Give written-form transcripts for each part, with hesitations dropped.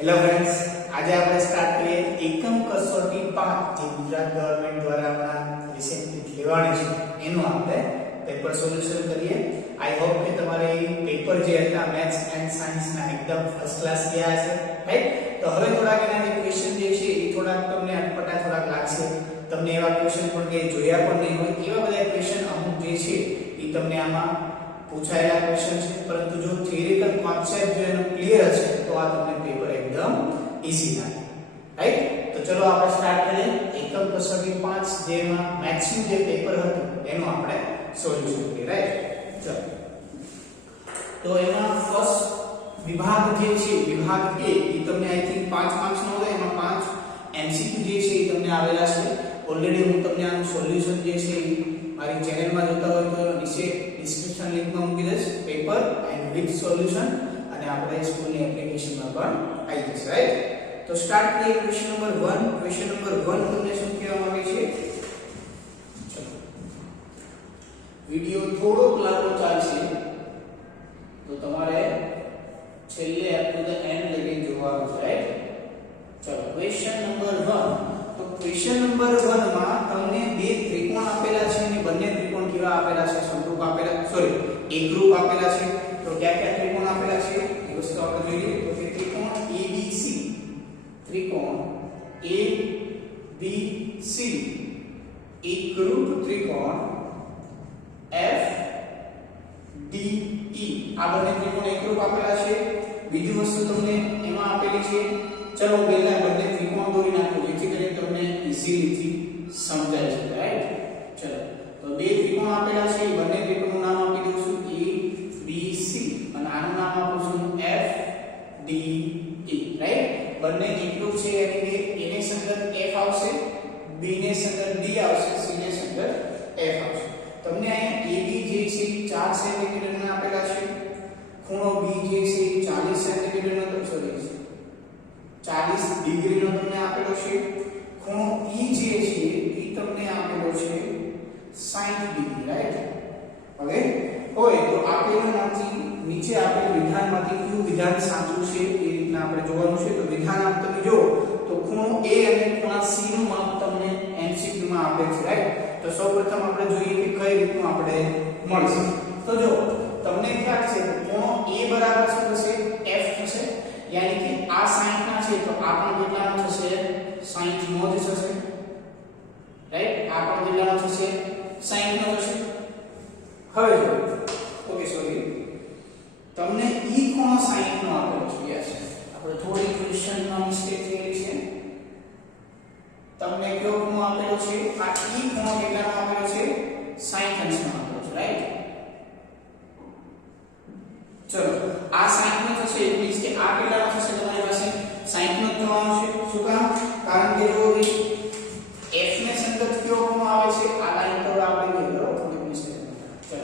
Hello friends, આજે આપણે start કરીએ એકમ કસોટી 5 જે ગુજરાત ગવર્નમેન્ટ દ્વારા હમણાં રિસેન્ટલી લેવાણી છે એનું આપણે પેપર સોલ્યુશન કરીએ. આઈ હોપ કે તમારે પેપર જે હતા મેથ્સ એન્ડ સાયન્સ ના એકદમ ફર્સ્ટ ક્લાસ ગયા હશે, રાઈટ? તો હવે થોડાક એના જે ક્વેશ્ચન જે છે એ થોડાક તમને અટપટા થોડાક લાગશે. તમને એવા ક્વેશ્ચન પણ કે જોયા પણ નહીં હોય એવા બધા ક્વેશ્ચન અમુક જે છે એ તમને આમાં પૂછાયેલા ક્વેશ્ચન છે, પરંતુ જો થિયરિકલ કોન્સેપ્ટ જો એનો ક્લિયર હશે તો આ તમને પેપર એકદમ ઈઝી લાગે, રાઈટ? તો ચલો આપણે સ્ટાર્ટ કરીએ એકમ કસોટી 5 જેમાં મેથ્સ નું જે પેપર હતું એનું આપણે સોલ્યુશન કરીએ, રાઈટ? ચલો, તો એમાં ફર્સ્ટ વિભાગ જે છે વિભાગ A એ તમને આઈ થિંક 5 માર્ક્સ નો હોય. એમાં 5 MCQ જે છે એ તમને આવેલા છે. ઓલરેડી હું તમને આનું સોલ્યુશન જે છે મારી ચેનલમાં જોતા હોય તો નીચે ડિસ્ક્રિપ્શન લિંકમાં મૂકી દઈશ, પેપર એન્ડ વિથ સોલ્યુશન, અને આપણે સ્કૂલની એપ્લિકેશનમાં પણ આવી જશે, રાઈટ? તો સ્ટાર્ટ કરીએ ક્વેશ્ચન નંબર 1. ક્વેશ્ચન નંબર 1 તમને શું કહેવા માંગે છે? ચલો, વિડિયો થોડોક લાંબો ચાલશે તો તમારે છેલ્લે અપ ટુ ધ એન્ડ લગી જોવાનું છે, રાઈટ? ચલો, ક્વેશ્ચન નંબર 1. તો ક્વેશ્ચન નંબર 1 માં તમને બે ત્રિકોણ આપેલા છે અને બંને ત્રિકોણ કેવા આપેલા છે? સમરૂપ આપેલા, સોરી, એકરૂપ આપેલા છે. તો કયા કયા ત્રિકોણ આપેલા છે એ વસ્તુ આપણે જોઈએ. તો કે ત્રિકોણ ABC, ત્રિકોણ ABC, એકરૂપ ત્રિકોણ FDE. આ બંને ત્રિકોણ એકરૂપ આપેલા છે. બીજી વસ્તુ તમને એમાં આપેલી છે, ચલો પહેલા બંને ત્રિકોણ દોરી નાખો જેથી કરીને તમને ઈઝીલી સમજાય છે, રાઈટ? ચલો, તો બે ત્રિકોણ આપેલા છે, બંને ત્રિકોણનું નામ આપી દઉં છું ABC અને આનું નામ આપું છું FDE, રાઈટ? બંને એકરૂપ છે એટલે A ને સંગત F આવશે, B ને સંગત D આવશે, C ને સંગત F આવશે. તમને અહીંયા AB જે છે 4 સેન્ટીમીટર ના આપેલા છે, ખૂણો B જે છે 40 સેન્ટીમીટર નો, સોરી 40 ડિગ્રી નો તમને આપેલો છે. ખૂણો E જે છે એ તમને આપેલો છે 60 ડિગ્રી, રાઈટ? હવે હોય તો આપેલામાંથી નીચે આપેલ વિધાનમાંથી કયું વિધાન સાચું છે એ રીતના આપણે જોવાનું છે. તો વિધાન આપ તમે જો તો ખૂણો A અને ખૂણા C નું માપ તમને MCQ માં આપેલ છે, રાઈટ? તો સૌપ્રથમ આપણે જોઈએ કે કઈ રીતનું આપણે મળશે. તો જો તમને ખ્યાલ છે ખૂણો A બરાબર શું થશે? F થશે. यानी कि आ 60 ના છે તો આ પણ કેટલાનો થશે? 60 નો જ થશે, રાઈટ? આ પણ કેટલાનો થશે? 60 નો થશે. હવે જો ઓકે, સોરી, તમને ઈ ખૂણો 60 નો આપેલો છે. યસ, આપણે થોડી ક્વેશ્ચનમાં મિસ્ટેક થયેલી છે. તમને કયો ખૂણો આપેલો છે? આ ઈ ખૂણો કેટલાનો આપેલો છે? 60 અંશનો આપેલો છે, રાઈટ? ચલો, આ 60 નો થશે એટલે કે આ કેટલાનો થશે? તમારી પાસે 60 નો થવાનો છે. શું કામ? કારણ કે જો F ને સંગત કયો ખૂણો આવે છે? આ લાઈન પર આપણે ગયો થોડી મિસ્ટેક. ચલો,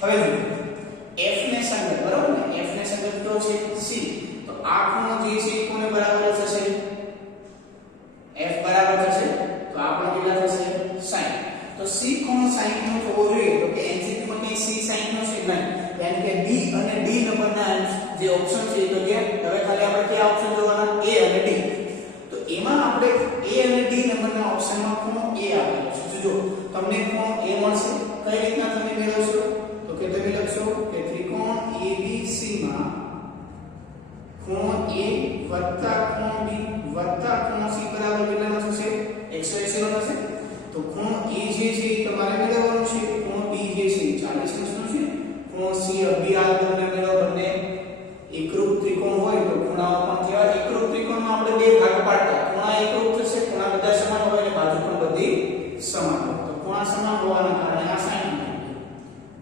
હવે જો F ને સંગત, બરાબર ને? F ને સંગત કયો છે? C. તો આ ખૂણો જે છે એ કોને બરાબર થશે? F બરાબર થશે. તો આ પણ કેટલા થશે? 60. તો C ખૂણો 60 નો થવો જોઈએ. તો કે MCQ માં કે C 60 નો છે નહીં, यानी कि B અને D નંબરના જે ઓપ્શન છે તો કે હવે ખાલી આપણે કયા ઓપ્શન જોવાના? A અને D. તો એમાં આપણે A અને D નંબરના ઓપ્શનમાં ખૂણો A આપેલો છે. જો તમને ખૂણો A મળશે, કઈ રીતના તમે મેળવશો? તો કે તમે લખશો કે ત્રિકોણ ABC માં ખૂણો A વત્તા ખૂણો B વત્તા ખૂણો C બરાબર કેટલાનો થશે? 180 નો થશે. તો ખૂણો A જે છે તમારે મેળવવાનો છે, ખૂણો B જે છે 40 અંશનો છે, ખૂણો C અભિયાલ તમને મેળવો. બંને એકરૂપ ત્રિકોણ હોય તો ખૂણાઓ પણ કેવા? એકરૂપ ત્રિકોણમાં આપણે બે ભાગ પાડતા, ખૂણા એકરૂપ થશે, ખૂણા બધા સમાન હોય અને બાજુ પણ બધી સમાન હોય. તો ખૂણા સમાન હોવાના કારણે આ 60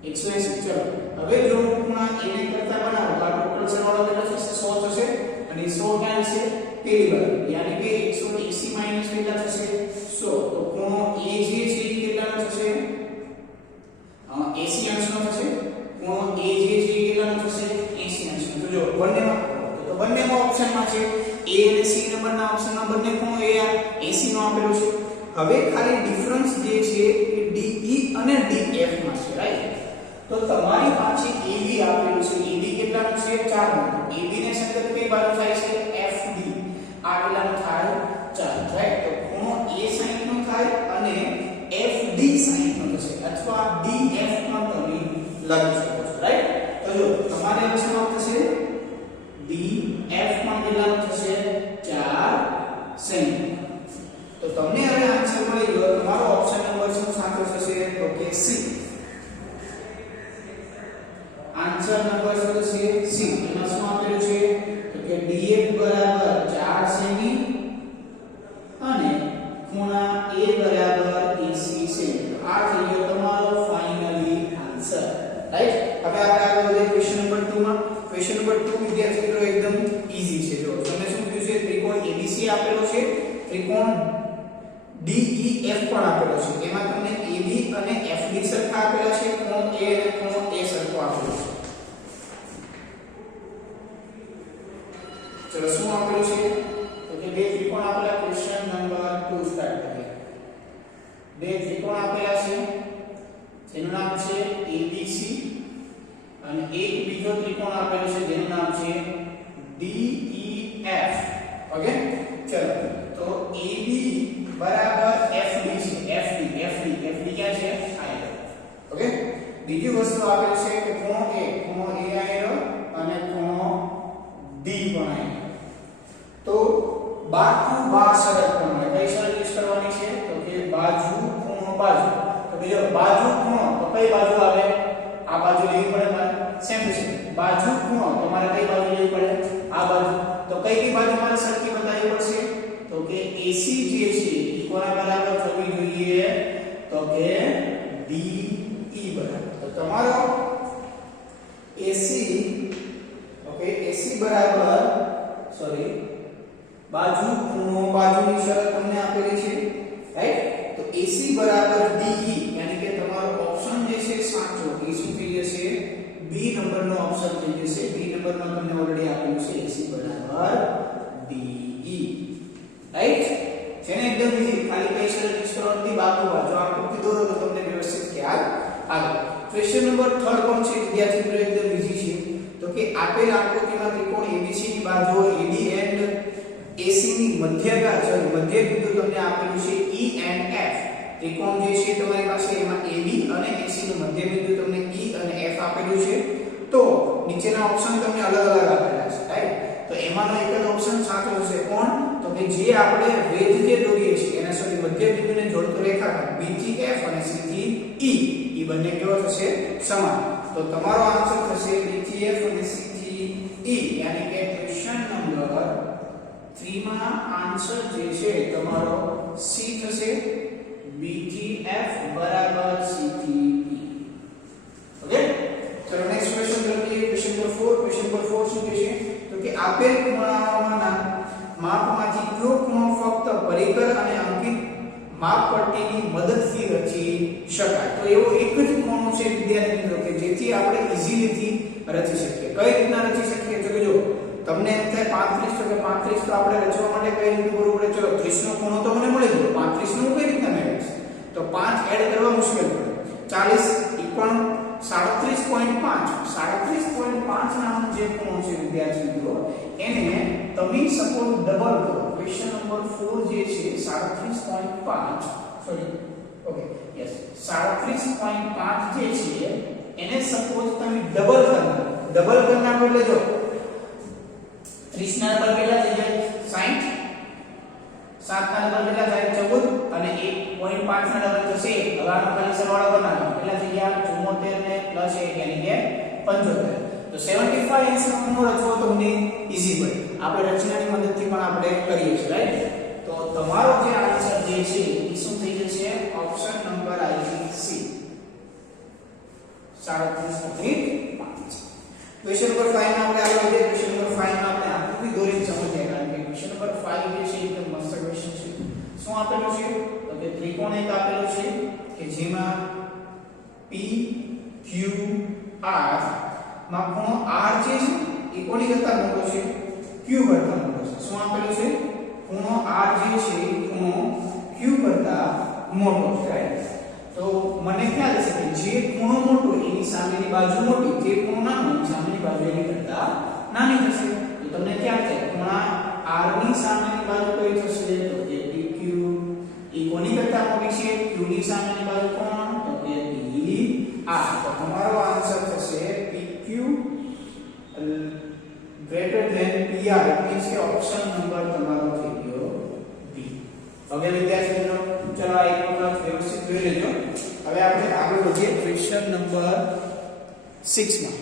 180. ચલો, હવે જો ખૂણા A ને કરતા બનાવો તો આ ટોટલ સરવાળો કેટલો થશે? 100 થશે. અને 100 ક્યાં છે? પેલી બાજુ, यानी कि 180 માઈનસ કેટલા થશે? 100. તો ખૂણો A જે છે એ કેટલાનો થશે? 80 અંશનો થશે. ખૂણો A જે છે એ કેટલાનો થશે? 80 અંશનો. તો જો બંનેમાં, તો બંનેમાં ઓપ્શનમાં છે A અને C નંબરના ઓપ્શનમાં બંને ખૂણો A 80 નો આપેલો છે. હવે ખાલી ડિફરન્સ જે છે એ DE અને DF માં છે, રાઈટ? તો તમારી પાસે AB આપેલું છે. AB કેટલાનું છે? 4 નું. AB ને સંગત કઈ બાજુ થાય છે? FD. લખી શકો છો, રાઈટ? તો જો તમારે હવે શું થશે DF માં કેટલાનું થશે 4 સેમી. તો તમને હવે આન્સર મળી ગયો. તમારો ઓપ્શન નંબર શું સાચો થશે? તો કે સી. આન્સર નંબર શું થશે? સી. એમાં શું આપેલું છે? તો કે DF બરાબર 4 સેમી અને ખૂણા A બરાબર 80 સેમી. આ થઈ ગયો તમારો ફાઇનલી આન્સર, રાઈટ? હવે આપણે આગળ વધીએ ક્વેશ્ચન નંબર 2 માં. ક્વેશ્ચન નંબર 2 વિદ્યાર્થી મિત્રો એકદમ ઈઝી છે. જો તમને શું કહ્યું છે? ત્રિકોણ ABC આપેલો છે, ત્રિકોણ DEF પણ આપેલો છે. એમાં તમને AB અને FD સરખા આપેલા છે, ખૂણો A અને ખૂણો A સરખો આપેલો છે. ચલો શું આપેલું છે? તો કે બે ત્રિકોણ આપેલા. ક્વેશ્ચન નંબર 2 સ્ટાર્ટ કરીએ. બે ત્રિકોણ આપેલા છે જેનું નામ છે ABC અને એક બીજો ત્રિકોણ આપેલો છે જેનું નામ છે DEF. ઓકે, ચલો તો AB બરાબર FD છે. FD ક્યાં છે? આયરો. ઓકે, બીજી વસ્તુ આપેલ છે કે ખૂણો A આયરો અને ખૂણો D પણ આયરો. તો બાજુ બા શરત પ્રમાણે કઈ શરત યુઝ કરવાની છે? તો કે બાજુ ખૂણો બાજુ. તો કે જો બાજુ ખૂણો તો કઈ બાજુ આવે? આ બાજુ લેવી પડે મારે. સેમ છે, બાજુ ખૂણો તો મારે કઈ બાજુ લેવી પડે? આ બાજુ. તો કઈ બાજુ મારે સરખી બતાવવી પડશે? તો કે AC જે છે એ કોના બરાબર થવી જોઈએ? તો કે DE બરાબર. તો તમારો AC ઓકે AC બરાબર બાજુ ખૂણો બાજુની શરત તમને આપેલી છે, રાઈટ? તો AC બરાબર DE યાની કે તમારો ઓપ્શન જે છે સાચો એ શું થઈ જશે? બી નંબરનો ઓપ્શન થઈ જશે. બી નંબરમાં તમને ઓલરેડી આપેલું છે AC બરાબર DE, રાઈટ? જેને એકદમ ઈઝી, ખાલી કઈ શરત યુઝ કરવાની બાજુ બાજુ આકૃતિ દોરો તો તમને વ્યવસ્થિત ખ્યાલ આવે. ક્વેશ્ચન નંબર 3 પણ છે વિદ્યાર્થી મિત્રો એકદમ ઈઝી છે. તો કે આપેલ આકૃતિમાં ત્રિકોણ ABC ની બાજુઓ AD એન્ડ AC ની મધ્ય બિંદુ તમને આપેલું છે E and F. ત્રિકોણ જે છે તમારી પાસે એમાં AB અને AC નું મધ્ય બિંદુ તમને E અને F આપેલું છે. તો નીચેના ઓપ્શન તમને અલગ અલગ આપેલા છે, રાઈટ? તો એમાંનો એક જ ઓપ્શન સાચો હશે. કોણ? તો કે જે આપણે વેધ જે દોરીએ છીએ એના સુધી મધ્ય બિંદુને જોડતો રેખાખંડ B થી F અને C થી E એ બંને કેવો થશે? સમાન. તો તમારો આન્સર થશે B થી F અને C થી E યાની કે ક્વેશ્ચન નંબર 3 માં આન્સર જે છે તમારો C થશે. B થી F બરાબર C થી E. ઓકે, ચલો નેક્સ્ટ ક્વેશ્ચન જોઈએ. Question number 4. ક્વેશ્ચન નંબર 4 શું કહે છે? તો કે આપેલ ખૂણાઓમાંના માપમાંથી કયો ખૂણો ફક્ત પરિકર અને અંકિત માપપટ્ટીની મદદથી રચી શકાય? તો એવો એક જ ખૂણો છે વિદ્યાર્થી મિત્રો કે જેથી આપણે ઈઝીલીથી રચી શકીએ. કઈ રીતના રચી શકીએ? તો કે જો તમને એમ થાય 35 તો કે 35 તો આપણે રચવા માટે કઈ રીતનું કરવું પડે? ચલો 30 નો ખૂણો તો મને મળી ગયો, 35 નો કઈ રીતના મેળવીશ? તો 5 એડ કરવા મુશ્કેલ પડે. 40 ઈ પણ 37.5 નામનો જે ખૂણો છે વિદ્યાર્થી મિત્રો એને તમે સપોઝ ડબલ કરો. ક્વેશ્ચન નંબર 4 જે છે 37.5 સોરી ઓકે યસ 37.5 જે છે એને સપોઝ તમે ડબલ કરી નાખો એટલે જો 30 ના ડબલ કેટલા થઈ જાય? 60. 7 ના ડબલ કેટલા થાય? 14 અને 1.5 ના ડબલ થશે. હવે આનો ખાલી સરવાળો બનાવો. કેટલા થઈ ગયા? 74 ને પ્લસ 1 યાની કે 75. તો 75 એન્સર નો રચવો તો મને ઈઝી પડે. આપણે રચનાની મદદથી પણ આપણે કરીએ છીએ, રાઈટ? તો તમારો જે આન્સર જે છે એ શું થઈ જશે? Option number I C 37.5. Question number 5 માં આપણે આગળ વધીએ. ક્વેશ્ચન નંબર 5 માં આપણે આકૃતિ દોરીને સમજીએ કારણ કે ક્વેશ્ચન નંબર 5 જે છે એકદમ મસ્ત ક્વેશ્ચન છે. શું આપેલું છે? તો કે ત્રિકોણ એક આપેલો છે કે જેમાં P Q R માં ખૂણો R જે છે એ કોની કરતા મોટો છે? Q કરતા મોટો છે. શું આપેલું છે? ખૂણો R જે છે એ ખૂણો Q કરતા મોટો છે, રાઈટ? તો મને ખ્યાલ છે કે જે ખૂણો મોટો એની સામેની બાજુ મોટી, જે ખૂણો નાનો એની સામેની બાજુ એની કરતા નાની થશે. તો તમને ખ્યાલ છે ખૂણા R ની સામેની બાજુ કઈ થશે? તો કે PQ. એ કોની કરતા મોટી છે? Q ની સામેની બાજુ કોણ? તો કે PQ આ તો તમારો આન્સર થશે PQ greater than PR એટલે કે ઓપ્શન નંબર તમારો થઈ ગયો B. હવે વિદ્યાર્થી મિત્રો ચલો આ એક વખત વ્યવસ્થિત જોઈ લેજો. હવે આપણે આગળ વધીએ ક્વેશ્ચન નંબર 6 માં.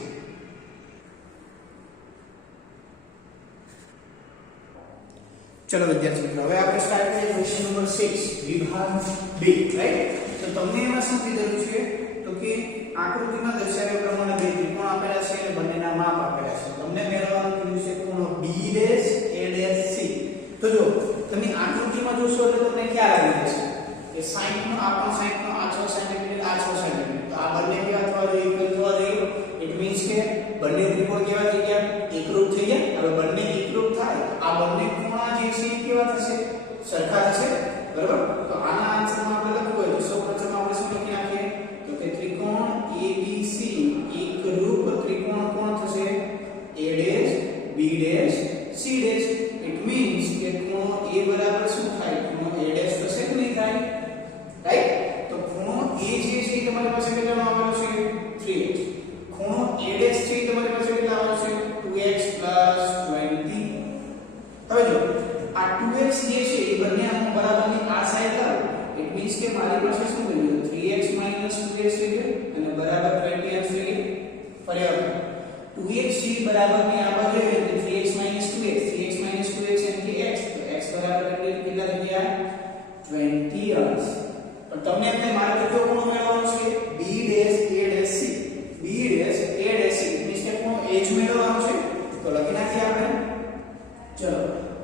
ચલો વિદ્યાર્થી મિત્રો હવે આપણે સ્ટાર્ટ કરીએ ક્વેશ્ચન નંબર 6 વિભાગ B, રાઈટ? તો તમને એમાં શું કીધેલું છે તો કે આકૃતિમાં દર્શાવ્યા પ્રમાણે બે ત્રિકોણ આપેલા છે અને બંનેના માપ આપેલા છે. તમને મેળવવાનું કીધું છે ખૂણો B'A'C. તો જો તમે આકૃતિમાં જોશો એટલે તમને ખ્યાલ આવી જશે કે 60 નો આ પણ 60 નો આ 6 સેન્ટીમીટર આ 6 સેન્ટીમીટર. તો આ બંને કેવા થવા જોઈએ? ઇક્વલ થવા જોઈએ. ઇટ મીન્સ કે બંને ત્રિકોણ કેવા થઈ ગયા? એકરૂપ થઈ ગયા. હવે બંને એકરૂપ થાય આ બંને ખૂણા જે છે એ કેવા થશે? સરખા થશે, બરાબર? તો આના આન્સરમાં આપણે લખવું હોય તો સૌપ્રથમ આપણે શું લખી નાખીએ તો કે ત્રિકોણ ABC એકરૂપ ત્રિકોણ કોણ થશે? A', B', C'. It means કે ખૂણો A બરાબર શું થાય? ખૂણો A' થશે કે નહીં થાય? રાઈટ? તો ખૂણો A જે છે તમારી પાસે કેટલાનો આવેલો છે? 3x. ખૂણો A' છે તમારી પાસે કેટલા આવેલો છે? 2x + 20. હવે જો આ 2x જે છે એ બંને આમ બરાબરની આ સાઈડ લાવો. ઇટ મીન્સ કે મારી પાસે શું બન્યું? 3x - 2x થઈ ગયું અને બરાબર 20x થઈ ગયું. ફરી વખત 2x જે બરાબરની આ બાજુ એટલે 3x - 2x 3x - 2x એટલે x. તો x બરાબર કેટલા થઈ ગયા? 20x. પણ તમને એમ થાય મારે તો કયો ખૂણો મેળવવાનો છે? B'A'C. B'A'C ઇટ મીન્સ કે ખૂણો a જ મેળવવાનો છે. તો લખી નાખીએ આપણે. ચલો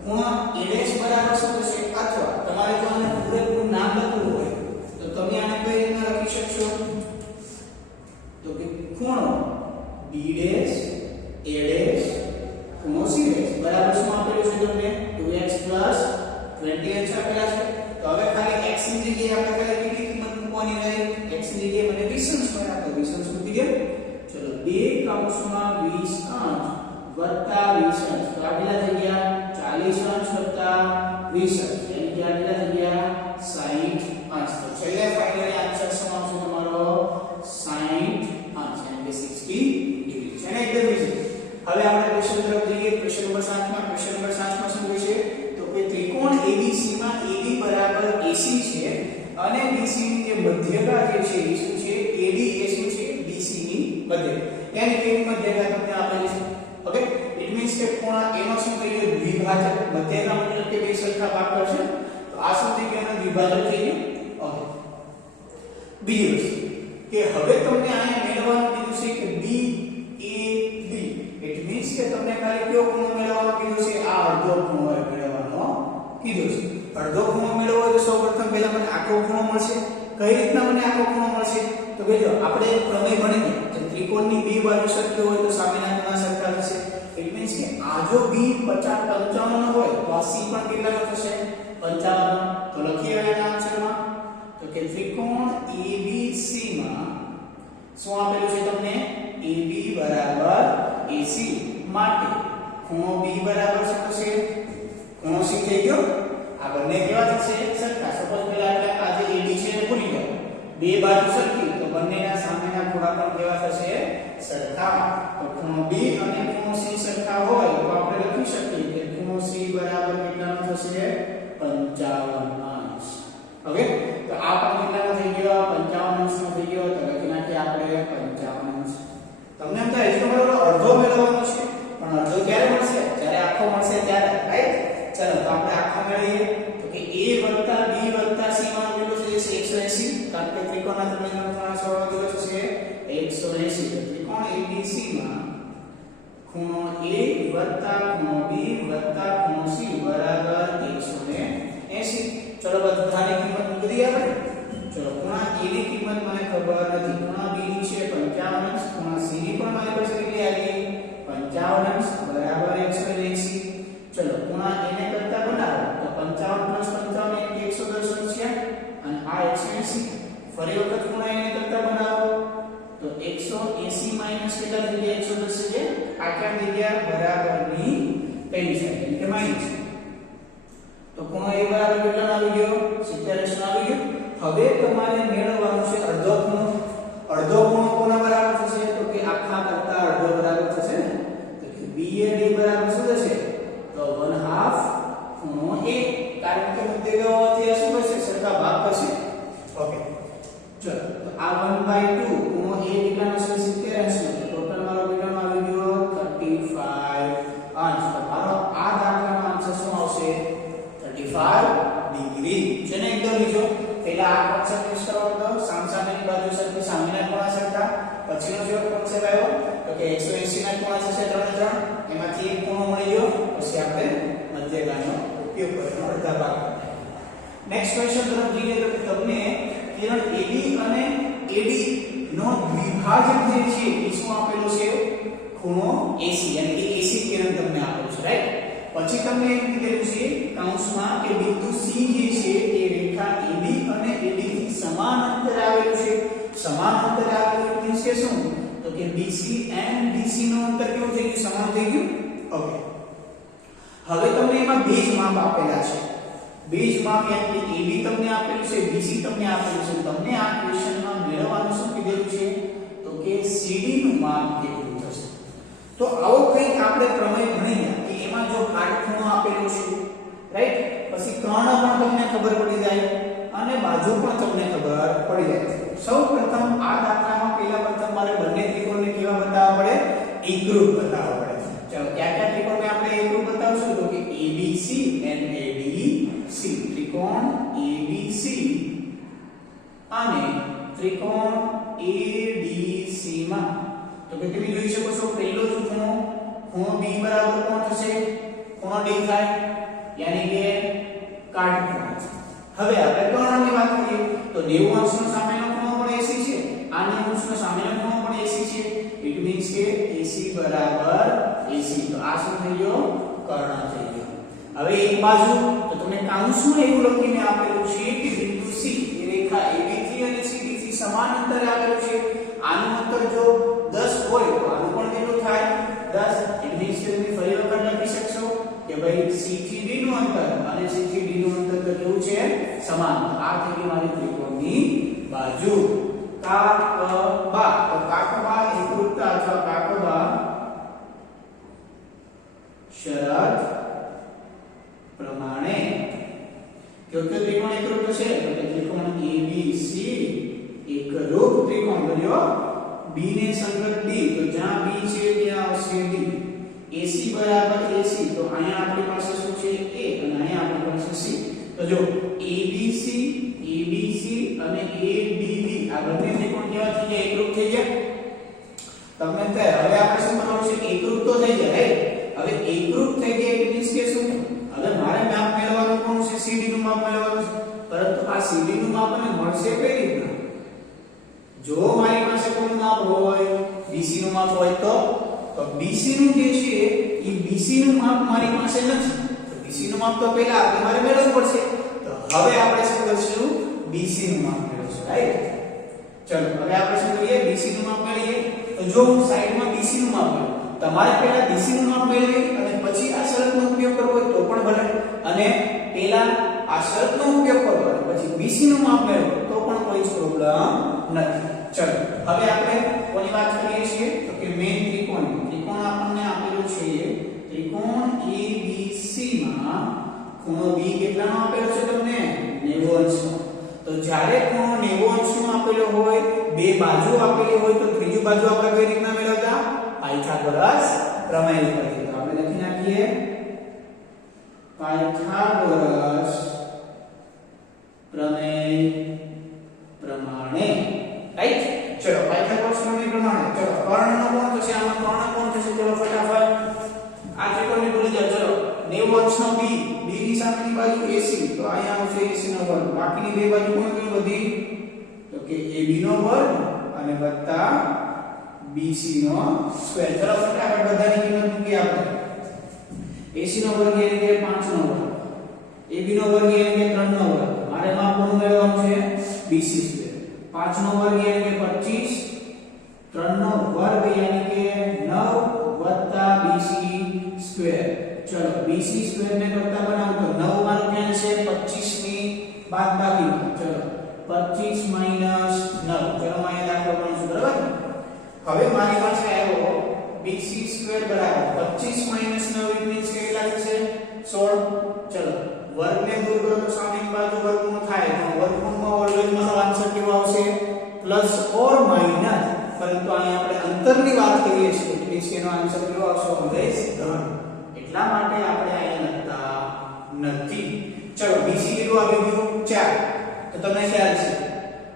ખૂણો A' બરાબર શું થશે? અથવા તમારે જો આને પૂરેપૂરું નામ લખવું હોય તો તમે આને કઈ રીતના લખી શકશો? તો કે ખૂણો B', A', ખૂણો C' બરાબર શું આપેલું છે તમને? 2x + 20h આપેલા છે. તો હવે ખાલી x ની જગ્યાએ આપણે ખાલી કેટલી કિંમત મૂકવાની રહી? x ની જગ્યાએ મને 20 અંશ મળ્યા. તો 20 અંશ મૂકી દો. ચલો 2 કૌંસમાં 20 અંશ વત્તા 20 અંશ. તો આ કેટલા થઈ ગયા? 40 અંશ વત્તા 20 અંશ. એટલે કે આ કેટલા થઈ ગયા? 60 અંશ. તો છેલ્લે ફાઇનલી આન્સર શું આવશે તમારો? 60 અંશ એટલે કે 60 ડિગ્રી. છે ને એકદમ ઈઝી. હવે આપણે ક્વેશ્ચન તરફ જઈએ. ક્વેશ્ચન નંબર 7 માં. ક્વેશ્ચન નંબર 7 માં શું કહે છે તો કે ત્રિકોણ ABC માં AB બરાબર AC છે અને BC ની જે મધ્યતા જે છે એ શું છે? AD એ શું છે? BC ની મધ્યતા. એની કેવી મધ્યતા તમને આપેલી છે? ઓકે? ઇટ મીન્સ કે ખૂણા A નો શું થઈ ગયો? દ્વિભાજક. મધ્યતા મતલબ કે બે સરખા ભાગ કરશે. તો આ શું થઈ ગયું? એનો દ્વિભાજક થઈ ગયો. ઓકે. બીજી વસ્તુ કે હવે તમને અહીંયા મેળવવાનું કીધું છે કે BAB. ઇટ મીન્સ કે તમને ખાલી કયો ખૂણો મેળવવાનો કીધું છે? આ અડધો ખૂણો મેળવવાનો કીધું છે. અડધો ખૂણો મેળવવો હોય તો સૌપ્રથમ પહેલા મને આખો ખૂણો મળશે. કઈ રીતના મને આખો ખૂણો મળશે? તો કે જો આપણે એક પ્રમેય ભણી ગયા કે ત્રિકોણની બે બાજુ સરખી હોય તો સામેના ખૂણા સરખા થશે. ઇટ મીન્સ કે આ જો B 55 નો હોય તો આ C પણ કેટલાનો થશે? 55. તો લખીએ એના આન્સરમાં તો કે ત્રિકોણ ABC માં શું આપેલું છે તમને? AB બરાબર AC માટે ખૂણો B બરાબર શું થશે? ખૂણો C થઈ ગયો. આ બંને કેવા થશે? સરખા. સપોઝ પહેલા આપણે આ જે AD છે એને ભૂલી જાઓ. બે બાજુ સરખી તો બંનેના સામેના ખૂણા પણ કેવા થશે? સરખા. તો ખૂણો B અને ખૂણો C સરખા હોય તો આપણે લખી શકીએ કે ખૂણો C બરાબર કેટલાનો થશે? 55 અંશ. ઓકે? તો આ પણ કેટલાનો થઈ ગયો? 55 અંશનો થઈ ગયો. તો લખી નાખીએ આપણે 55 અંશ. તમને એમ થાય હજી તમારો અડધો મેળવવાનો છે પણ અડધો ક્યારે મળશે? જ્યારે આખો મળશે ત્યારે, રાઈટ? ચલો તો આપણે આખો મેળવીએ તો કે A + B + C માં કેટલું છે? 180. કારણ કે ત્રિકોણના ત્રણેયનો ખૂણા સરવાળો કેટલો થશે? 180. તો ત્રિકોણ ABC માં ખૂણો A + ખૂણો B + ખૂણો C બરાબર 180. ચલો બધાની કિંમત મૂકી દઈએ આપણે. ચલો ખૂણા A ની કિંમત મને ખબર નથી. ખૂણા B ની છે 55 અંશ. ખૂણા C ની પણ મારી પાસે કેટલી આવી? 55 અંશ બરાબર 180. ચલો ખૂણા A ને કરતા બનાવો તો 55 + 55 એટલે 110 અંશ છે અને આ 180. ફરી વખત ખૂણા A ને કરતા બનાવો તો 180 - કેટલા થઈ ગયા? 110 છે. આ કેમ થઈ ગયા? બરાબરની પહેલી સાઈડ એટલે કે માઈનસ. તો ખૂણો A બરાબર કેટલાનો આવી ગયો? 70 અંશનો આવી ગયો. હવે તમારે મેળવવાનું છે અડધો ખૂણો. અડધો ખૂણો કે 180 ના ખૂણા થશે 3 3, એમાંથી એક ખૂણો મળી ગયો, પછી આપણે મધ્યગાનો ઉપયોગ કરવાનો અડધા ભાગ. નેક્સ્ટ ક્વેશ્ચન તરફ જઈએ તો તમને કિરણ AB અને AD નો દ્વિભાજક જે છે એ શું આપેલું છે? ખૂણો AC, એટલે કે AC કિરણ તમને આપેલું છે, રાઈટ. પછી તમને એક કીધેલું છે કૌંસમાં કે બિંદુ C જે છે એ રેખા AB અને AD થી સમાન અંતરે આવેલું છે. સમાન અંતરે આવેલું મીન્સ કે શું? તો કે BC and DC નો અંતર કેવું થઈ ગયું? સમાન થઈ ગયું. ઓકે, હવે તમને એમાં બે જ માપ આપેલા છે. બે જ માપ એટલે AB તમને આપેલું છે, BC તમને આપેલું છે. તમને આ ક્વેશ્ચનમાં મેળવવાનું શું કીધેલું છે? તો કે CD નું માપ કેટલું થશે. તો આવો કંઈક આપણે પ્રમેય ભણીએ કે એમાં જો કાટખૂણો આપેલો છે, રાઈટ, પછી કર્ણ પણ તમને ખબર પડી જાય અને બાજુ પણ તમને ખબર પડી જાય. સૌપ્રથમ આ દાખલામાં પહેલા પ્રથમ મારે બંને ત્રિકોણને કેવા બતાવવા પડે? એકરૂપ બતાવવા પડે. ચાલો કયા કયા ત્રિકોણને આપણે એકરૂપ બતાવશું? તો કે ABC and ADC, ત્રિકોણ ABC અને ત્રિકોણ ADC માં તો કે તમે જોઈ શકો છો પહેલો જ ખૂણો B બરાબર કોણ થશે? ખૂણો D થાય, યાની કે કાટખૂણો. હવે આપણે કર્ણની વાત કરીએ તો 90 અંશનો સામેનો ખૂણો પણ AC છે, આ 90 અંશનો સામેનો ખૂણો પણ AC છે. ઇટ મીન્સ કે AC બરાબર AC. તો આ શું થઈ ગયો? કર્ણ થઈ ગયો. હવે એક બાજુ તો તમને કૌંસમાં એવું લખીને આપેલું છે કે બિંદુ C એ રેખા AB થી અને CD થી સમાન અંતરે આવેલું છે. આનું અંતર જો 10 હોય તો આનું પણ કેટલું થાય? 10. ઇટ મીન્સ કે તમે ફરી વખત લખી શકશો કે ભાઈ C થી D નું અંતર અને C થી D નું અંતર તો કેવું છે? સમાન. આ થઈ ગઈ મારી ત્રિકોણની બાજુ. કાકબા, તો કાકબા એકરૂપતા અથવા કાકબા શરત પ્રમાણે કયો ત્રિકોણ એકરૂપ છે? તો કે ત્રિકોણ ABC એકરૂપ ત્રિકોણ બન્યો. B ને સંગત D, તો જ્યાં B છે ત્યાં આવશે D. AC બરાબર AC, તો અહીંયા આપણી પાસે શું છે? A અને અહીંયા આપણી પાસે C. તો જો ABC અને ADB આ બંને ત્રિકોણ કેવા થઈ ગયા? એકરૂપ થઈ ગયા. તમને થાય હવે આપણે શું કરવાનું છે? એકરૂપ તો થઈ ગયા, રાઈટ. હવે એકરૂપ થઈ ગયા એટલે મીન્સ કે શું? હવે મારે માપ મેળવવાનું કોણ છે? CD નું માપ મેળવવાનું છે. પરંતુ આ CD નું માપ મને મળશે કઈ રીતના? જો મારી પાસે કોનું માપ હોય? BC નું માપ હોય તો BC નું જે છે એ BC નું માપ મારી પાસે નથી. તો BC નું માપ તો પહેલા આપણે મારે મેળવવું પડશે. તો હવે આપણે શું કરશું? BC નું માપ મેળવશું, રાઈટ. ચલો હવે આપણે શું કરીએ? BC નું માપ મેળવીએ. તો જો હું સાઈડમાં BC નું માપ મેળવું, તમારે પહેલા BC નું માપ મેળવી અને પછી આ શરતનો ઉપયોગ કરવો હોય તો પણ ભલે, અને પહેલા આ શરતનો ઉપયોગ કરવો અને પછી BC નું માપ મેળવો તો પણ કોઈ જ પ્રોબ્લેમ નથી. ચલો હવે આપણે કોની વાત કરીએ છીએ? તો કે મેઈન ત્રિકોણ આપણને આપેલો છે. ત્રિકોણ ABC માં ખૂણો B કેટલાનો આપેલો છે તમને? 90 અંશનો. તો જ્યારે ખૂણો 90 અંશનો આપેલો હોય, બે બાજુ આપેલી હોય, તો ત્રીજી બાજુ આપણે કઈ રીતના મેળવતા? પાયથાગોરસ પ્રમેય પરથી. તો આપણે લખી નાખીએ પાયથાગોરસ પ્રમેય પ્રમાણે, રાઈટ. ચલો પાયથાગોરસ પ્રમેય પ્રમાણે ચલો કર્ણનો કોણ થશે? આમાં કર્ણ કોણ થશે? ચલો ફટાફટ આ ત્રિકોણને ભૂલી જાઓ. ચલો 90 અંશનો B ની સામેની બાજુ AC, તો અહીંયા આવશે AC નો વર્ગ. બાકીની બે બાજુ કોણ કઈ બધી? તો કે AB નો વર્ગ અને વત્તા BC નો સ્ક્વેર. ચલો ફટાફટ બધાની કિંમત મૂકી આપણે. AC નો વર્ગ એટલે કે 5 નો વર્ગ, AB નો વર્ગ એટલે કે 3 નો વર્ગ. મારે માપ કોણ મેળવવાનું છે? BC square. 5 નો વર્ગ એટલે કે 25, 3 નો વર્ગ એટલે કે 9 વત્તા BC સ્ક્વેર. ચલો BC સ્ક્વેર ને કરતા બનાવો તો 9 મારો ક્યાં છે? 25 ની બાદબાકી. ચલો 25 માઈનસ 9. ચલો અહીંયા દાખલો ગણશું, બરાબર. હવે મારી પાસે આવ્યો BC સ્ક્વેર બરાબર 25 માઈનસ 9 ઇટ મીન્સ કેટલા થશે? 16. ચલો વર્ગને દૂર કરો તો સામેની બાજુ વર્ગમૂળ થાય, તો વર્ગમૂળમાં ઓલવેઝ મારો આન્સર કેવો આવશે? Plus or minus. પરંતુ અહીંયા આપણે અંતરની વાત કરીએ છીએ એટલે કે એનો આન્સર કેવો આવશે? ઓલવેઝ ધન. એટલા માટે આપણે અહીંયા લખતા નથી. ચલો BC કેટલું આવી ગયું? 4. તો તમને ખ્યાલ છે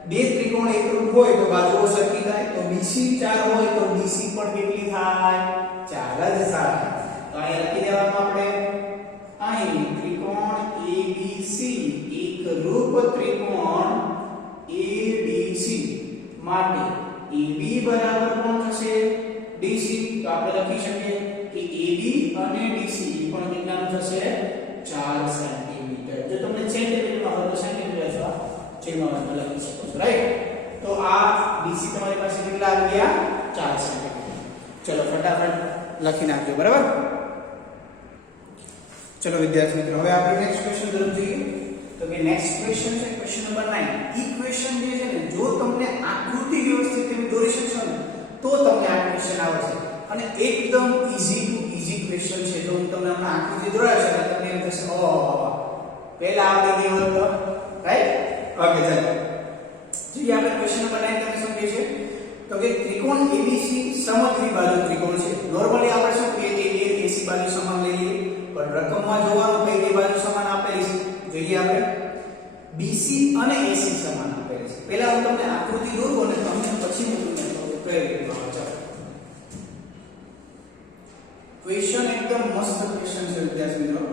બે ત્રિકોણ એકરૂપ હોય તો બાજુઓ સરખી થાય, તો BC 4 હોય તો DC પણ કેટલી થાય? 4 જ થાય. તો અહીંયા લખી દેવાનું આપણે અહીં ત્રિકોણ ABC એકરૂપ ત્રિકોણ ABC માટે AB બરાબર કોણ થશે? DC. તો આપણે લખી શકીએ કે AB અને DC પણ કેટલાનું થશે? 4 સેન્ટીમીટર. જો તમને સેન્ટીમીટરમાં હોય તો સેન્ટીમીટર અથવા ચિહ્નમાં લખી શકો છો, રાઈટ? તો આ BC તમારી પાસે કેટલા આવી ગયા? 4 સેન્ટીમીટર. ચલો ફટાફટ લખી નાખજો, બરાબર? ચલો વિદ્યાર્થી મિત્રો, હવે આપણે નેક્સ્ટ ક્વેશ્ચન તરફ જોઈએ. તો કે નેક્સ્ટ ક્વેશ્ચન છે ક્વેશ્ચન નંબર 9. ઇક્વેશન જે છે ને, જો તમને આકૃતિ વ્યવસ્થિત એવી દોરી શકશો ને તો તમને આ ક્વેશ્ચન આવશે. અને એકદમ ઈઝી ટુ ઈઝી ક્વેશ્ચન છે. જો હું તમને હમણાં આકૃતિ દોરાવશે એટલે તમને એમ થશે ઓહો પહેલા આવડી ગયું હતું, રાઈટ? ઓકે ચાલો જોઈએ આપણે ક્વેશ્ચન નંબર 9 તમે સમજીએ છે. તો કે ત્રિકોણ ABC સમદ્વિબાજુ ત્રિકોણ છે. નોર્મલી આપણે શું કહીએ કે AC બાજુ સમાન લઈએ, પણ રકમમાં જોવાનું કઈ બાજુ સમાન આપેલી છે જોઈએ આપણે. BC અને AC સમાન આપેલી છે. પહેલા હું તમને આકૃતિ દોરું અને તમને પછી હું તમને કહું કઈ રીતે આવે. ચાલો ક્વેશ્ચન એકદમ મસ્ત ક્વેશ્ચન છે વિદ્યાર્થી મિત્રો.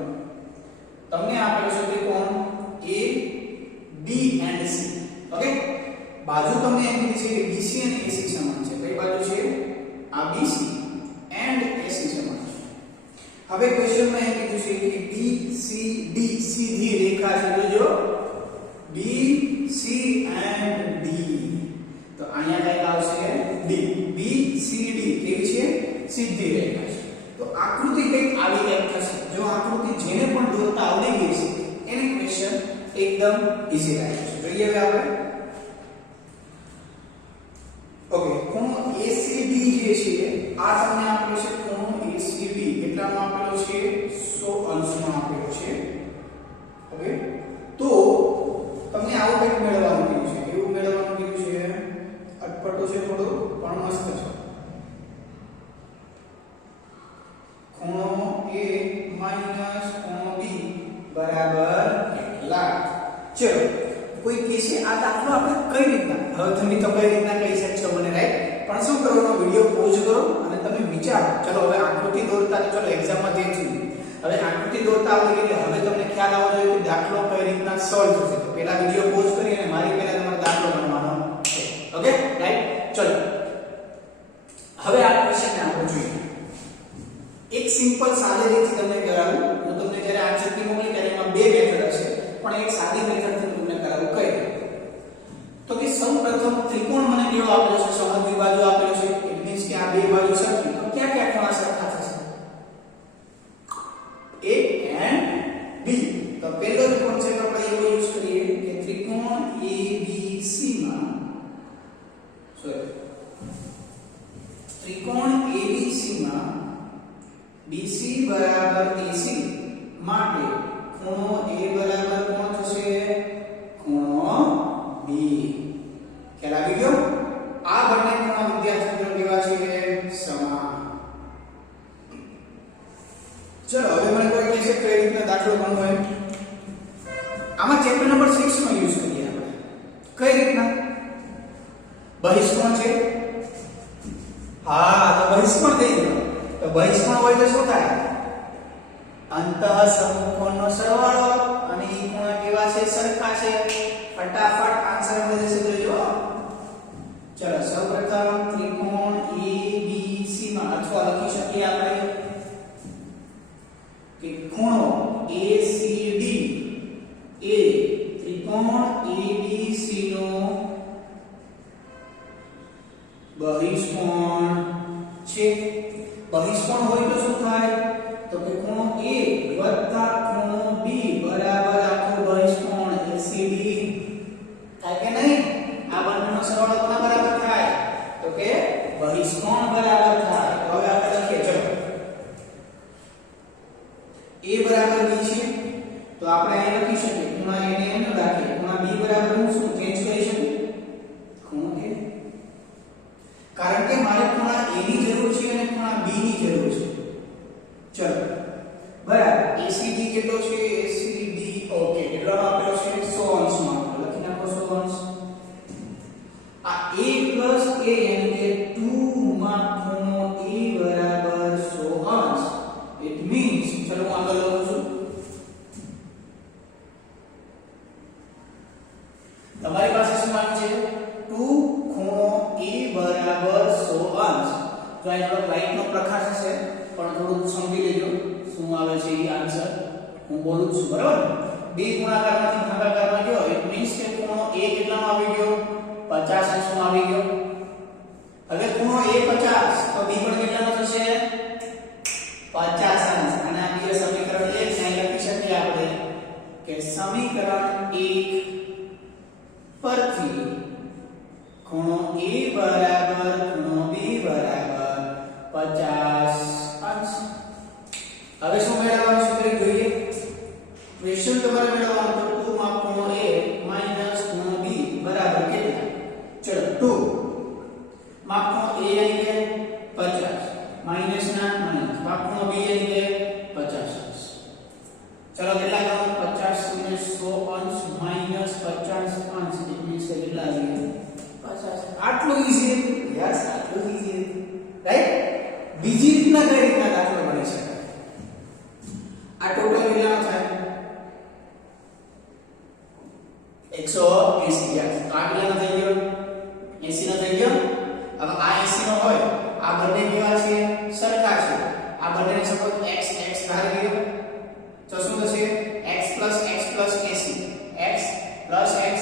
તમને આપેલો છે ત્રિકોણ A B and C. Okay, બાજુ તમને એમ કીધી છે કે BC અને AC સમાન છે. કઈ બાજુ છે? આ BC and AC સમાન છે. હવે ક્વેશ્ચનમાં એમ કીધું છે કે BCD સીધી રેખા છે. જોજો BC and D. તો અહીંયા કઈ આવશે? D. BCD કેવી છે? સીધી રેખા છે. તો આકૃતિ કંઈક આવી કંઈક થશે. જો આકૃતિ જેને પણ દોરતા આવડી ગઈ છે એને ક્વેશ્ચન એકદમ ઈઝી લાગે છે. જોઈએ હવે આપણે. ઓકે, ખૂણો ACD જે છે આ તમને આપેલો છે. ખૂણો ACD કેટલાનો આપેલો છે? 100 અંશનો આપેલો છે. ઓકે, તો તમને આવું કંઈક મેળવવાનું કીધું છે. એવું મેળવવાનું કીધું છે. અટપટો છે થોડો પણ મસ્ત છે. ખૂણો A માઈનસ ખૂણો B બરાબર કેટલા? ચલો કોઈ કહેશે આ દાખલો આપણે કઈ રીતના, હવે તમે તો કઈ રીતના કહી શકશો મને, રાઈટ? પણ શું કરવાનો, વિડિયો પોઝ કરો અને તમે વિચારો. ચલો હવે આકૃતિ દોરતા ચલો એક્ઝામમાં જે છે હવે આકૃતિ દોરતા આવડે એટલે હવે તમને ખ્યાલ આવવો જોઈએ કે દાખલો કઈ રીતના સોલ્વ થશે. તો પહેલા વિડિયો પોઝ કરી અને મારી પહેલા તમારો દાખલો ગણવાનો છે. Okay, right? ચલો હવે આ ક્વેશ્ચનને આપણે જોઈએ. એક સિમ્પલ સાદી રીતથી તમને કરાવું. હું તમને જ્યારે આન્સર મોકલી ત્યારે એમાં બે મેથડ હશે, પણ એક સાદી મેથડથી તમને કરાવું. કઈ? તો કે સૌપ્રથમ ત્રિકોણ મને કેવો આપેલો છે? સમદ્વિબાજુ આપેલો છે. ઇટ મીન્સ કે આ બે બાજુ સરખી. તો ક્યાં ક્યાં ખૂણા સરખા થશે? A and B. તો પહેલો જ કોન્સેપ્ટ આપણે એવો યુઝ કરીએ કે ત્રિકોણ ABC માં ત્રિકોણ ABC માં BC બરાબર AC માટે ખૂણો A બરાબર કોણ થશે? ખૂણો B. ખ્યાલ આવી ગયો? આ બંને ખૂણા વિદ્યાર્થી મિત્રો કેવા છે? સમાન. ચલો હવે મને કોઈ કહેશે કઈ રીતના દાખલો ગણવો હોય. આમાં ચેપ્ટર નંબર 6 નો યુઝ કરીએ આપણે. કઈ રીતના? બહિષ્કોણ છે. હા, તો બહિષ્કોણ થઈ ગયો. તો બહિષ્કોણ હોય તો શું થાય? અંતઃસમકોણનો સરવાળો. અને ઈ ખૂણા કેવા છે? સરખા છે. ફટાફટ આન્સર મળી જશે. જોજો. ચલો સૌપ્રથમ ત્રિકોણ ABC માં અથવા લખી શકીએ આપણે કે ખૂણો ACD એ ત્રિકોણ ABC નો બહિષ્કોણ છે. બહિષ્કોણ હોય તો શું થાય? તો કે ખૂણો A વત્તા ખૂણો B બરાબર આખો બહિષ્કોણ ACD થાય કે નહીં? આ બંનેનો સરવાળો કોના બરાબર થાય? તો કે બહિષ્કોણ બરાબર થાય. હવે આપણે લખીએ. ચલો A બરાબર B છે તો આપણે અહીં લખી શકીએ ખૂણા A ને એમ રાખીએ. ખૂણા B બરાબર હું શું ચેન્જ કરી શકું? ખૂણો A. કારણ કે મારે ખૂણા A ની જરૂર છે અને ખૂણા B ની જરૂર છે. ચલો બરાબર. ACD કેટલો છે? ACD ઓકે કેટલાનો આપેલો છે? 100 અંશમાં. લખી નાખો 100 અંશ. લખાશે છે પણ થોડું સમજી લેજો શું આવે છે એ આન્સર હું બોલું છું બરાબર b ગુણાકારમાંથી ભાગાકારમાં ગયો ઇટ મીન્સ કે ખૂણો a કેટલામાં આવી ગયો 50 અંશમાં આવી ગયો હવે ખૂણો a 50 તો b પણ કેટલાનો થશે 50 અંશ અને આ બીજો સમીકરણ 1 ને લખી શકીએ આપણે કે સમીકરણ 1 પરથી ખૂણો a બરાબર ખૂણો b બરાબર 50 અંશ હવે શું મેળવવાનું છે તે જોઈએ ક્વેશ્ચન તમારે મેળવવાનું તો 2 માં ખૂણો a માઈનસ ખૂણો b બરાબર કેટલા ચલો 2 માં ખૂણો a આવી ગયો 50 માઈનસ ના માઈનસ માં ખૂણો b આવી ગયો 50 અંશ ચલો કેટલા ગણો 50 ને 100 અંશ માઈનસ 50 અંશ ઇટ મીન્સ કે કેટલા આવી ગયો 50 આટલું ઈઝી યસ આટલું ઈઝી રાઈટ બીજી રીતના કઈ રીતના દાખલો બની શકે આ ટોટલ કેટલાનો થાય 180 યાર તો આ કેટલાનો થઈ ગયો 80 નો થઈ ગયો હવે આ 80 નો હોય આ બંને કેવા છે સરખા છે આ બંનેને સપોઝ x x ધારી લ્યો તો શું થશે x x 80 x x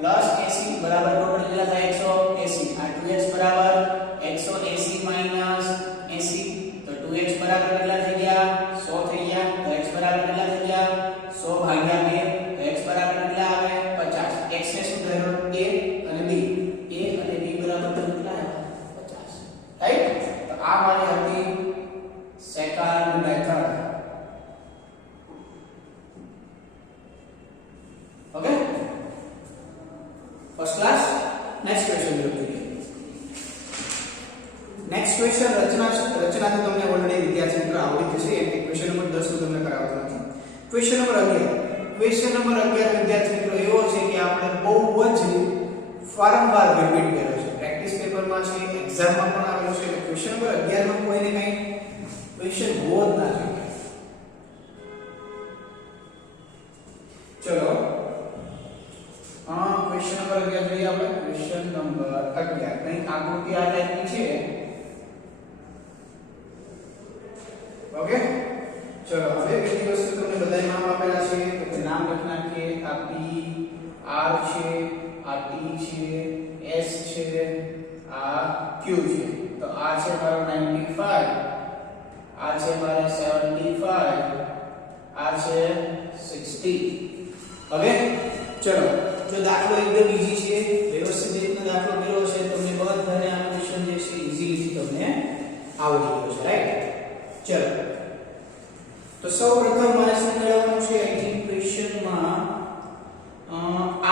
80 બરાબર ટોટલ કેટલા થાય 180 આ 2x બરાબર 180 માઈનસ 80 તો 2x બરાબર કેટલા થઈ ગયા 100 થઈ ગયા તો x બરાબર કેટલા થઈ ગયા 100 ભાગ્યા 2 તો x બરાબર કેટલા આવે 50 x ને શું થયો a અને b અને b બરાબર કેટલા આવે 50 રાઈટ તો આ મારી હતી second method okay first class next question જોઈએ નેક્સ્ટ ક્વેશ્ચન રચના તો તમને ઓલરેડી વિદ્યાર્થી મિત્રો આવડી જશે એટલે ક્વેશ્ચન નંબર 10 નું તમને કરાવતો નથી ક્વેશ્ચન નંબર 11 વિદ્યાર્થી મિત્રો એવો છે કે આપણે બહુ જ વારંવાર રિપીટ કર્યો છે પ્રેક્ટિસ પેપરમાં છે એક્ઝામમાં પણ આવેલો છે એટલે ક્વેશ્ચન નંબર 11 માં કોઈને કઈ ક્વેશ્ચન હોવો જ ના જોઈએ ચલો ક્વેશ્ચન નંબર 11 જોઈએ આપણે ક્વેશ્ચન નંબર 11 કઈ આકૃતિ આ ટાઈપની છે ઓકે ચલો હવે બીજી વસ્તુ તમને બધાય નામ આપેલા છે તો કે નામ લખી નાખીએ આ p r છે આ t છે s છે આ q છે તો આ છે મારો 95 આ છે મારો 75 આ છે 60 હવે ચલો જો દાખલો એકદમ ઈઝી છે વ્યવસ્થિત રીતનો દાખલો કર્યો છે તમને બધાને આ ક્વેશ્ચન જે છે ઈઝીલી તમને આવડી ગયો છે રાઈટ ચલો તો સૌપ્રથમ મારે શું મેળવવાનું છે આઈ થિંક ક્વેશ્ચનમાં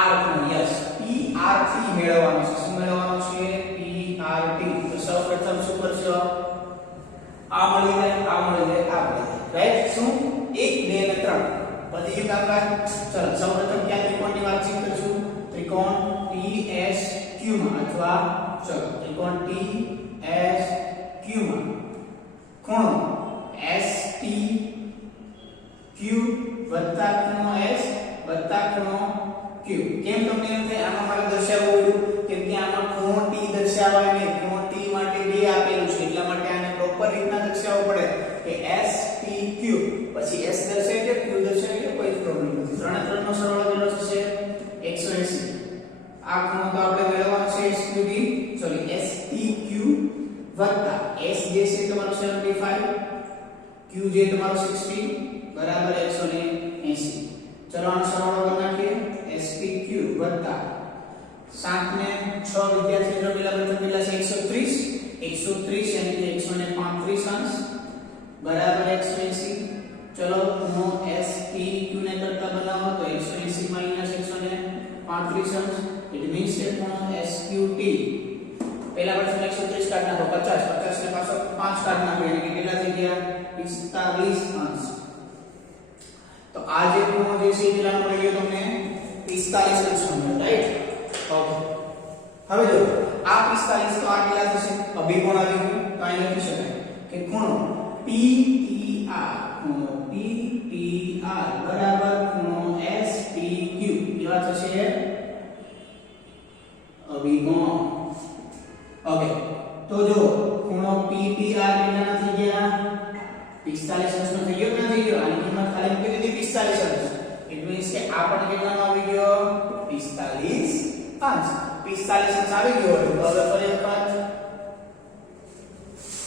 r નું યસ p r થી મેળવવાનું છે શું મેળવવાનું છે p r t તો સૌપ્રથમ શું કરશો આ મળી જાય આ મળી જાય આ મળી જાય રાઈટ શું 1 2 અને 3 બધી એક આકાર ચલો સૌપ્રથમ ક્યાં ત્રિકોણની વાતચીત કરશું ત્રિકોણ t s q માં અથવા ચલો ત્રિકોણ t s q માં ખૂણો s t q વત્તા ખૂણો s વત્તા ખૂણો q કેમ તમને એમ થાય આમાં મારે દર્શાવવું પડ્યું કેમ કે આમાં ખૂણો t દર્શાવાય ને ખૂણો t માટે 2 આપેલું છે એટલા માટે આને પ્રોપર રીતના દર્શાવવું પડે કે s p q પછી s દર્શાવે કે q દર્શાવે કે કોઈ પ્રોબ્લેમ નથી 3 3 નો સરવાળો કેટલો થશે 180 આ ખૂણો તો આપણે મેળવવાનો છે SQD સોરી SPQ વત્તા S જે છે તમારો 75 Q જે તમારો 60 બરાબર 180 ચલો આનો સરવાળો કરી નાખીએ SPQ વત્તા 7 ને 6 વિદ્યાર્થી મિત્રો પેલા પ્રથમ કેટલા છે 130 એટલે કે 135 અંશ બરાબર 180 ચલો ખૂણો SPQ ને કરતા બનાવો તો 180 માઈનસ 135 અંશ ઇટ મીન્સ કે ખૂણો SQT પહેલા પ્રથમ 130 કાઢ નાખો 50 ને પાછો 5 કાઢ નાખો એટલે કે કેટલા થઈ ગયા 45 અંશ તો આ જે ખૂણો જે છે કેટલા મળી ગયો તમને 45 અંશ મળ્યો રાઈટ ઓકે હવે જો આ 45 તો આ કેટલા થશે અભિકોણ આવી ગયો તો અહીં લખી શકાય કે ખૂણો PTR ખૂણો PTR બરાબર ખૂણો SPQ કેવા થશે અભિકોણ ઓકે તો જો ખૂણો PTR કેટલા થઈ 45 અંશનો થઈ ગયો કે ના થઈ ગયો? આની કિંમત ખાલી મૂકી દીધી 45 અંશ. ઇટ મીન્સ કે આ પણ કેટલાનો આવી ગયો? 45 અંશ. 45 અંશ આવી ગયો હોય તો હવે ફરી વખત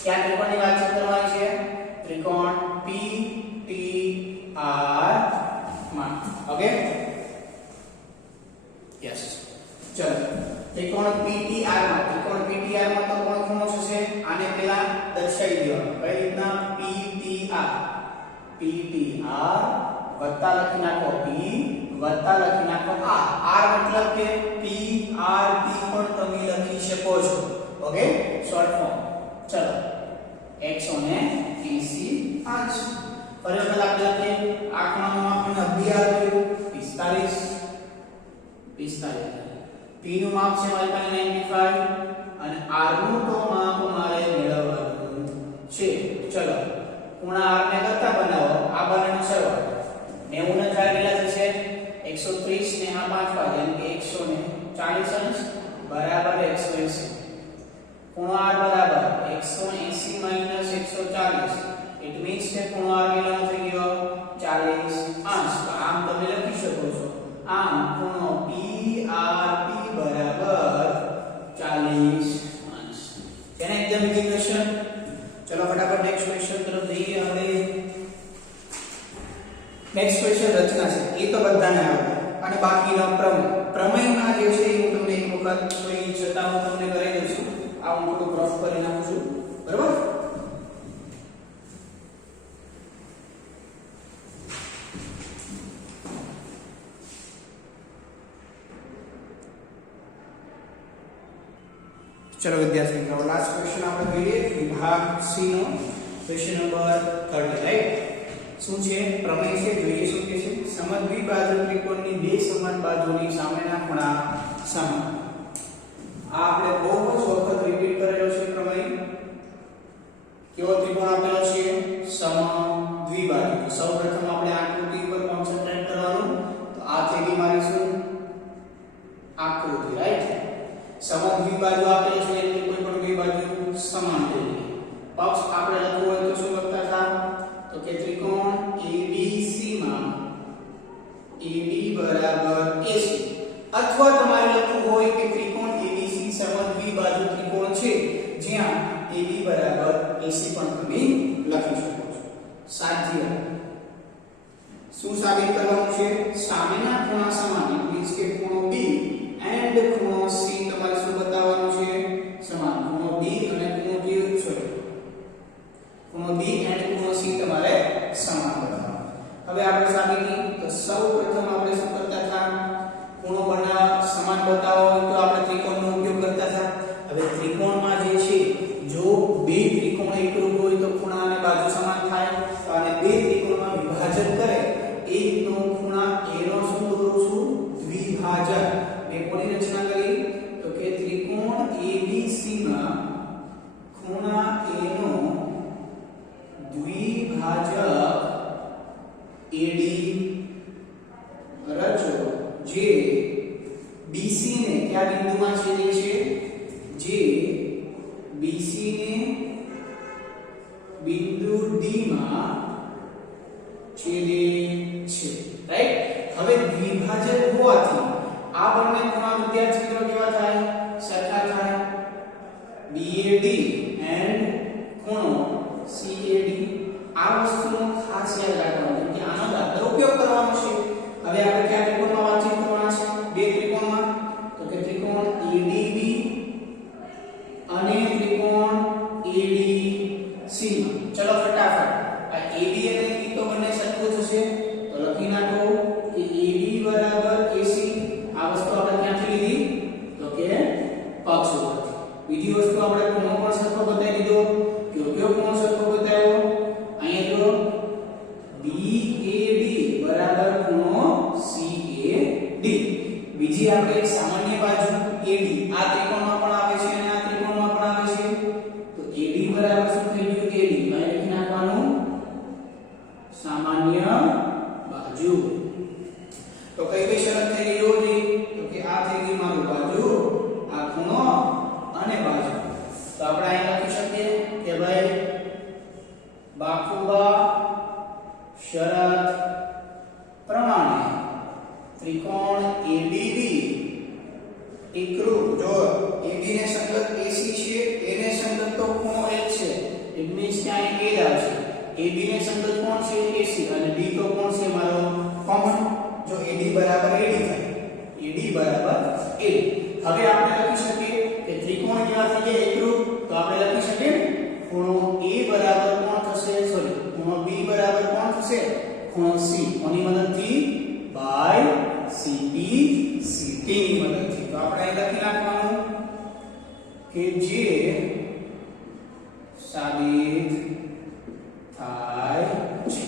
ક્યાં ત્રિકોણની વાતચીત કરવાની છે? ત્રિકોણ PTR માં. Okay, yes. ચલો, ત્રિકોણ PTR માં તો કોણ ખૂણો થશે? આને પહેલા દર્શાવી દેવાનું. કઈ રીતના? PTR વત્તા લખી નાખો P વત્તા લખી નાખો R મતલબ કે PRT પણ તમે લખી શકો છો. Okay, short form. ચલો, 180 અંશ. ફરી વખત આપણે લખીએ આ ખૂણાનું માપ મને 11 કર્યું 45. P નું માપ છે મારી પાસે 95 અને R નું તો માપ મારે મેળવવાનું છે. ચલો, ખૂણા R ને કરતા બનાવો. આ બંનેનો સરવાળો 90 ને 4 કેટલા થશે? 130 ને આ 5 ભાગ એટલે કે 140 અંશ બરાબર 180. ખૂણો R બરાબર 180 માઈનસ 140. ઇટ મીન્સ કે ખૂણો R કેટલાનો થઈ ગયો? 40 અંશ. તો આમ તમે લખી શકો છો. આમ ખૂણો PRP બરાબર 40 અંશ. કેને એકદમ ઈઝી ક્વેશ્ચન. ચલો ફટાફટ નેક્સ્ટ ક્વેશ્ચન તરફ જઈએ આપણે. નેક્સ્ટ ક્વેશ્ચન રચના છે. એ તો બધાને આવડે અને બાકીનો પ્રમેયમાં જે છે એ હું તમને એક વખત કોઈ છતાં હું તમને કરી દઉં છું. આ હું થોડું ક્રોસ કરી નાખું છું. બરાબર? चलो विद्यार्थी मित्रों, लास्ट क्वेश्चन આપણે જોઈએ વિભાગ સી નો ક્વેશ્ચન નંબર 30. રાઈટ? શું છે? પ્રમેય છે. જોઈએ શું કે છે? સમદ્વિબાજુ ત્રિકોણની બે સમાન બાજુની સામેના ખૂણા સમાન. આ આપણે બહુ જ વખત રિપીટ કરેલો છે પ્રમેય. કેવો ત્રિકોણ આપેલો છે? સમદ્વિબાજુ. સૌપ્રથમ આપણે આકૃતિ પર કોન્સન્ટ્રેટ કરવાનું. તો આ થઈ ગઈ મારી શું? આકૃતિ. રાઈટ? સમદ્વિબાજુ આપેલી છે એટલે કોઈ પણ બે બાજુ સમાન થઈ ગઈ. પક્ષ આપણે લખવું હોય તો શું લખતા હતા? તો કે ત્રિકોણ ABC માં AB બરાબર AC. અથવા તમારે લખવું હોય કે ત્રિકોણ ABC સમદ્વિબાજુ ત્રિકોણ છે જ્યાં AB બરાબર AC પણ તમે લખી શકો છો. સાધ્ય. શું સાબિત કરવાનું છે? સામેના ખૂણા સમાન. મીન્સ કે ખૂણો B એન્ડ ખૂણો C તમારે શું બતાવવાનું છે? સમાન. ખૂણો B અને ખૂણો B ખૂણો B એન્ડ ખૂણો C તમારે સમાન બતાવવાનો. હવે આપણે સાબિતી તો સૌપ્રથમ આપણે શું કરતા હતા? ખૂણો સમાન બતાવવો હોય તો આપણે ત્રિકોણનો ઉપયોગ કરતા હતા. હવે ત્રિકોણમાં જે છે જો બે ત્રિકોણ એકરૂપ હોય તો ખૂણા અને બાજુ સમાન થાય. તો આને બે ત્રિકોણમાં વિભાજન કરે એ રીતનો ખૂણા A નો શું દોરું છું? દ્વિભાજક. મેં કોની રચના કરી? તો કે ત્રિકોણ ABC માં ખૂણા A નો દ્વિભાજક AD રચો જે BC ને કયા બિંદુમાં છેદે છે? જે BC ને બિંદુ D માં છેદે છે. રાઈટ? હવે દ્વિભાજક હોવાથી આ બંને ખૂણા વિદ્યાર્થી મિત્રો કેવા થાય? સરખા થાય. BAD એન્ડ ખૂણો CAD. આ વસ્તુનો ખાસ યાદ રાખવાનું કે આનો દાખલો ઉપયોગ કરવાનો છે. હવે આપણે કયા ત્રિકોણમાં વાતચીત કરવાના છે? બે ત્રિકોણમાં. તો કે ત્રિકોણ ADB અને ત્રિકોણ ADC માં. ચલો ફટાફટ આ AB અને E તો બંને સરખું થશે. તો લખી નાખો કે AB બરાબર AC. આ વસ્તુ આપણે ક્યાંથી લીધી? તો કે પક્ષ ઉપરથી. બીજી વસ્તુ આપણે ખૂણો પણ સરખો બતાવી દીધો. કયો ખૂણો સરખો બતાવ્યો? અહીંયા જો BAD બરાબર ખૂણો CAD. બીજી આપણે એક સામાન્ય બાજુ AD આ ત્રિકોણમાં પણ આવે છે અને આ ત્રિકોણમાં પણ આવે છે. તો AD બરાબર શું થઈ ગયું? AD અહીં લખી નાખવાનું સામાન્ય બાજુ. તો કઈ શરત થઈ ગઈ જોજી? તો કે આ થઈ ગઈ મારું બાજુ, આ ખૂણો અને બાજુ. તો આપણે અહીં લખી શકીએ કે ભાઈ બાકુબા શરત પ્રમાણે ત્રિકોણ ABD એકરૂપ જો AB ને સંગત AC છે એને સંગત તો ખૂણો H છે ઇટ મીન્સ કે અહીં A આવશે AB ને સંગત કોણ છે AC અને D તો કોણ છે મારો કોમન જો AD બરાબર AD થાય AD બરાબર AD હવે આપણે લખી શકીએ કે ત્રિકોણ કેવા થઈ ગયા એકરૂપ તો આપણે લખી શકીએ ખૂણો A બરાબર કોણ થશે સોરી ખૂણો B બરાબર કોણ થશે ખૂણો C કોની મદદથી બાય CB CT ની મદદથી તો આપણે અહીં લખી નાખવાનું કે જે સાબિત થાય છે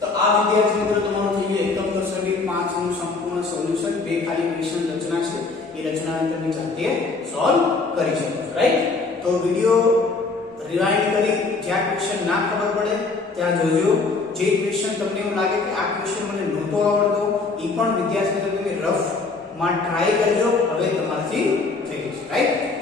તો આ વિદ્યાર્થી મિત્રો તમારું થઈ ગયું એકમ દર્શક 5 નું સંપૂર્ણ સોલ્યુશન બે ખાલી ક્વેશ્ચન રચના છે એ રચનાને તમે જાતે સોલ્વ કરી શકો છો રાઈટ તો વિડિયો રિવાઇન્ડ કરી જ્યાં ક્વેશ્ચન ના ખબર પડે ત્યાં જોજો જે ક્વેશ્ચન તમને એવું લાગે કે આ ક્વેશ્ચન મને નહોતો આવડતો એ પણ વિદ્યાર્થી તમે રફ માં ટ્રાય કરજો હવે તમારાથી થઈ જશે રાઈટ